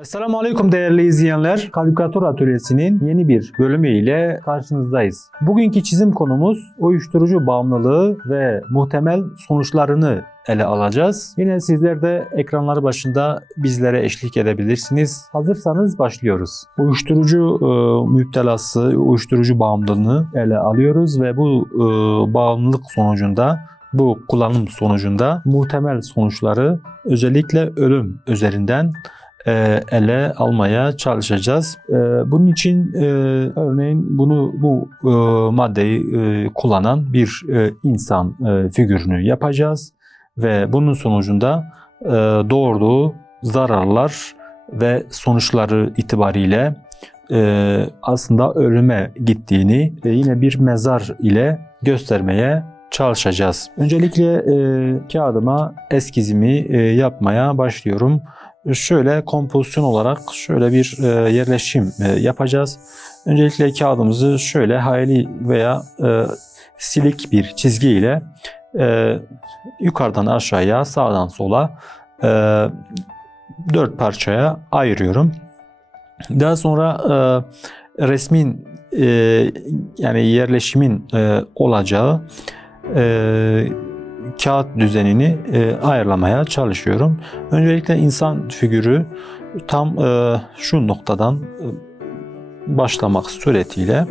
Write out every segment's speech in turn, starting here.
Esselamu Aleyküm değerli izleyenler. Kalkülatör Atölyesi'nin yeni bir bölümü ile karşınızdayız. Bugünkü çizim konumuz uyuşturucu bağımlılığı ve muhtemel sonuçlarını ele alacağız. Yine sizler de ekranları başında bizlere eşlik edebilirsiniz. Hazırsanız başlıyoruz. Uyuşturucu müptelası, uyuşturucu bağımlılığını ele alıyoruz ve bu bağımlılık sonucunda, bu kullanım sonucunda muhtemel sonuçları özellikle ölüm üzerinden ele almaya çalışacağız. Bunun için örneğin bu maddeyi kullanan bir insan figürünü yapacağız ve bunun sonucunda doğurduğu zararlar ve sonuçları itibariyle aslında ölüme gittiğini yine bir mezar ile göstermeye çalışacağız. Öncelikle kağıdıma eskizimi yapmaya başlıyorum. Şöyle kompozisyon olarak şöyle bir yerleşim yapacağız. Öncelikle kağıdımızı şöyle hayali veya silik bir çizgi ile yukarıdan aşağıya, sağdan sola 4 parçaya ayırıyorum. Daha sonra resmin yani yerleşimin olacağı kağıt düzenini ayarlamaya çalışıyorum. Öncelikle insan figürü tam şu noktadan başlamak suretiyle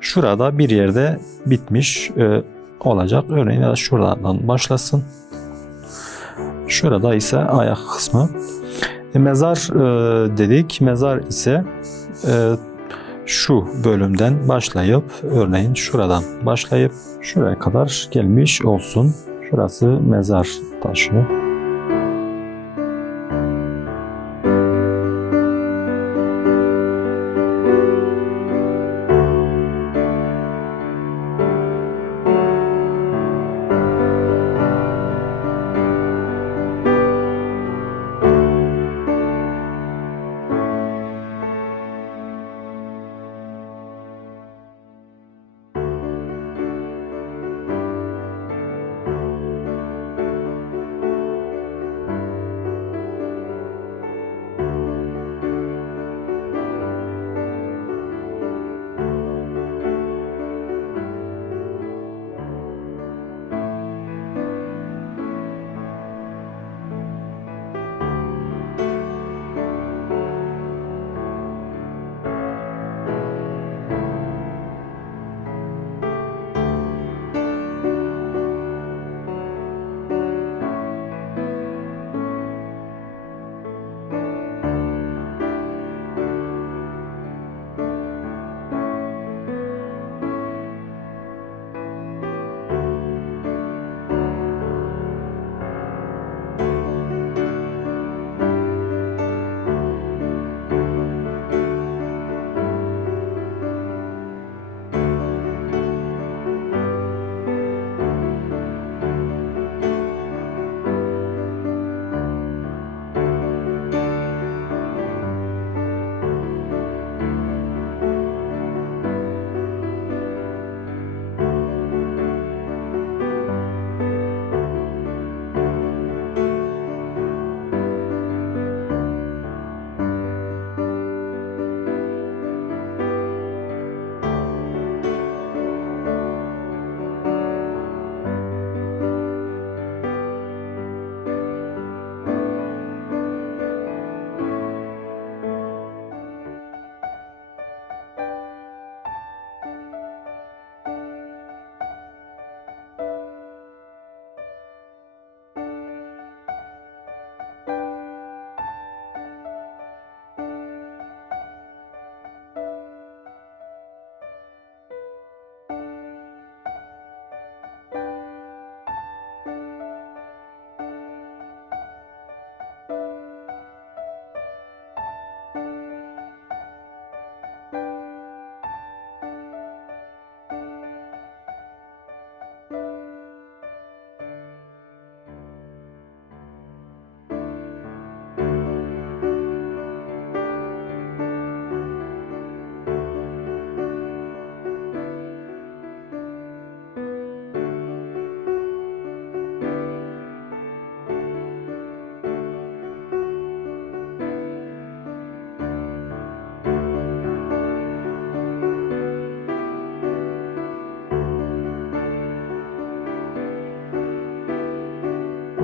şurada bir yerde bitmiş olacak. Örneğin ya şuradan başlasın. Şurada ise ayak kısmı. Mezar dedik. Mezar ise şu bölümden başlayıp örneğin şuradan başlayıp şuraya kadar gelmiş olsun. Şurası mezar taşı.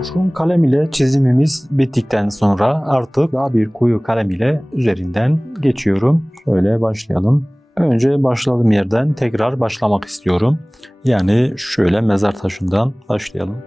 Kurşun kalem ile çizimimiz bittikten sonra artık daha bir koyu kalem ile üzerinden geçiyorum. Şöyle başlayalım. Önce başladığım yerden tekrar başlamak istiyorum. Yani şöyle mezar taşından başlayalım.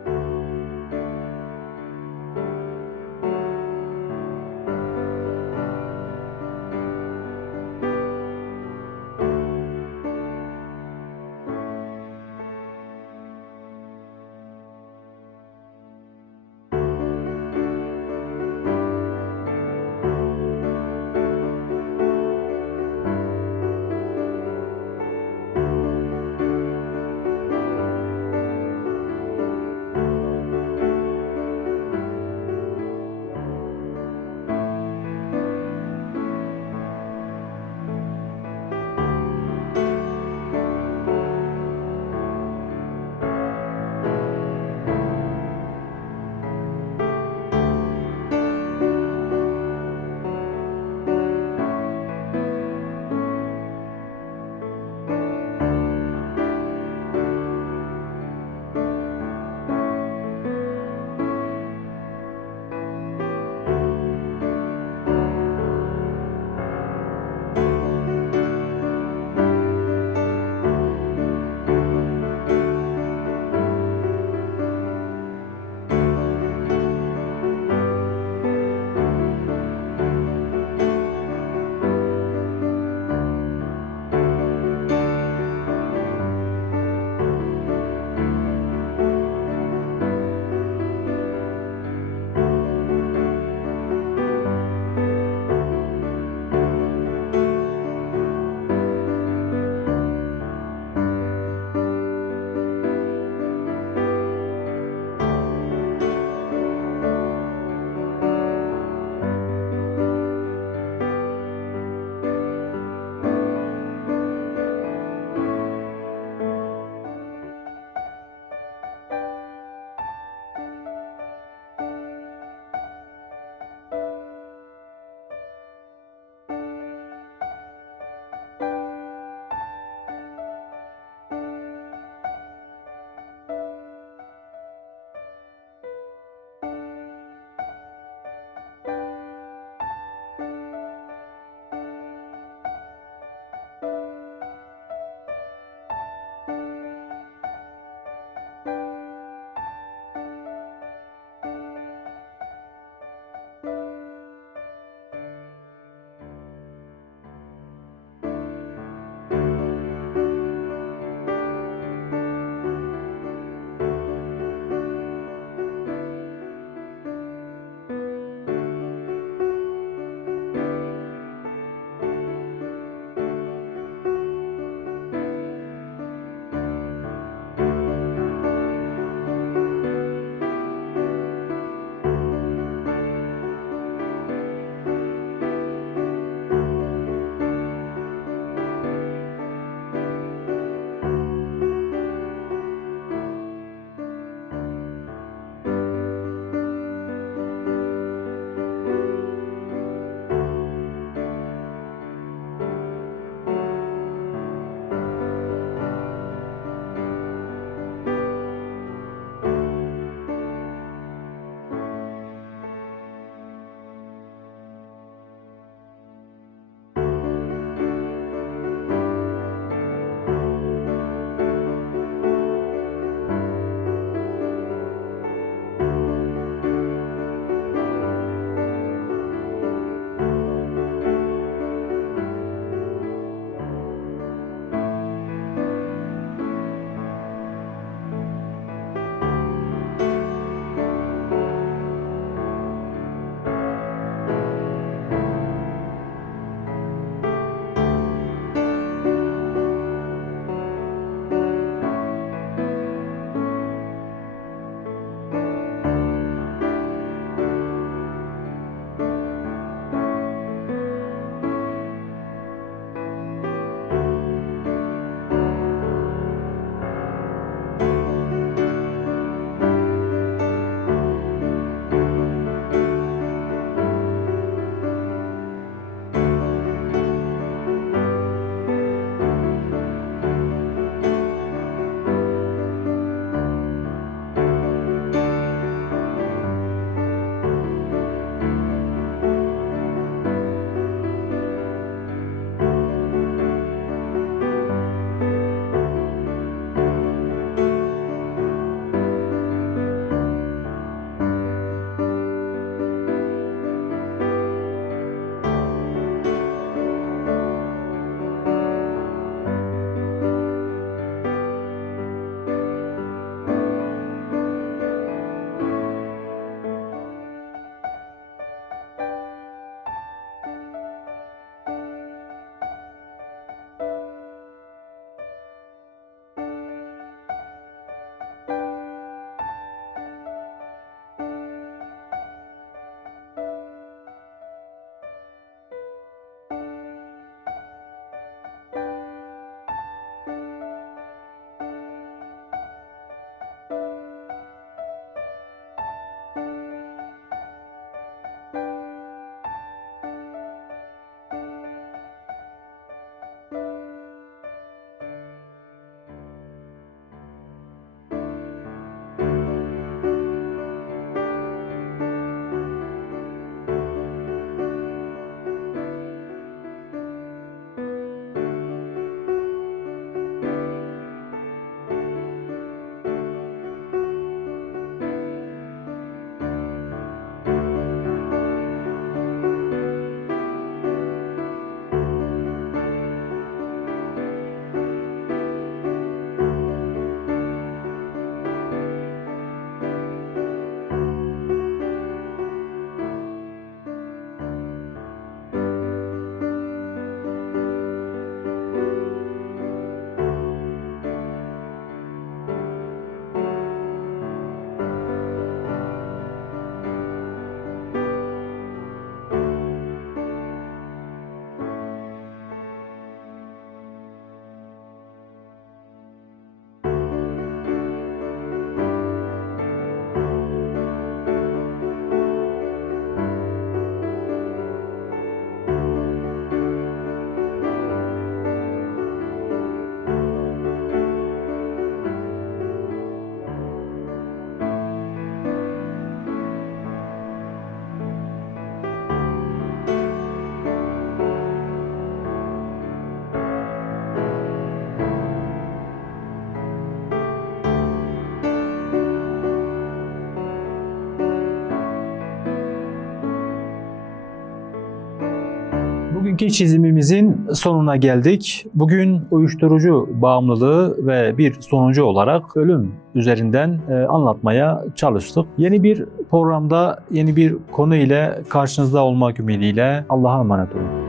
Bugünkü çizimimizin sonuna geldik. Bugün uyuşturucu bağımlılığı ve bir sonucu olarak ölüm üzerinden anlatmaya çalıştık. Yeni bir programda yeni bir konu ile karşınızda olmak ümidiyle Allah'a emanet olun.